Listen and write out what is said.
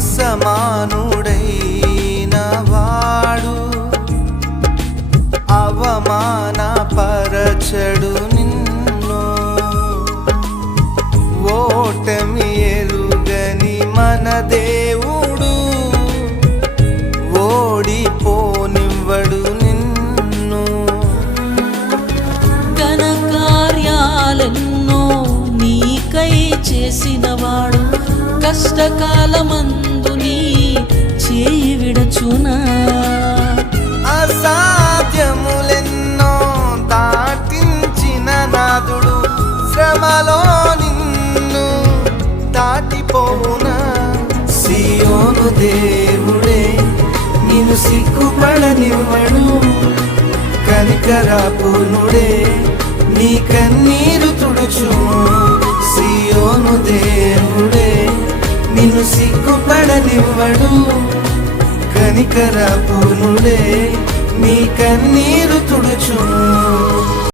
అసమానుడైన వాడు అవమానపరచడు నిన్ను. ఓటమి ఎరుగని మన దేవుడు ఓడిపోనివ్వడు నిన్ను. ఘన కార్యాలెన్నో నీకై చేసినవాడు కష్టకాలమందు నీ చేయి విడచునా. అసాధ్యములెన్నో దాటించిన నాదుడు శ్రమలో నిన్ను దాటిపోవునా. సియోను దేవుడే నిన్ను సిగ్గుపడనివ్వడు, కనికరపూర్ణుడే నీ కన్నీరు తుడుచును. సియోను దేవుడే నిన్ను సిగ్గుపడనివ్వడు, కనికరపూర్ణుడే నీ కన్నీరు తుడుచును.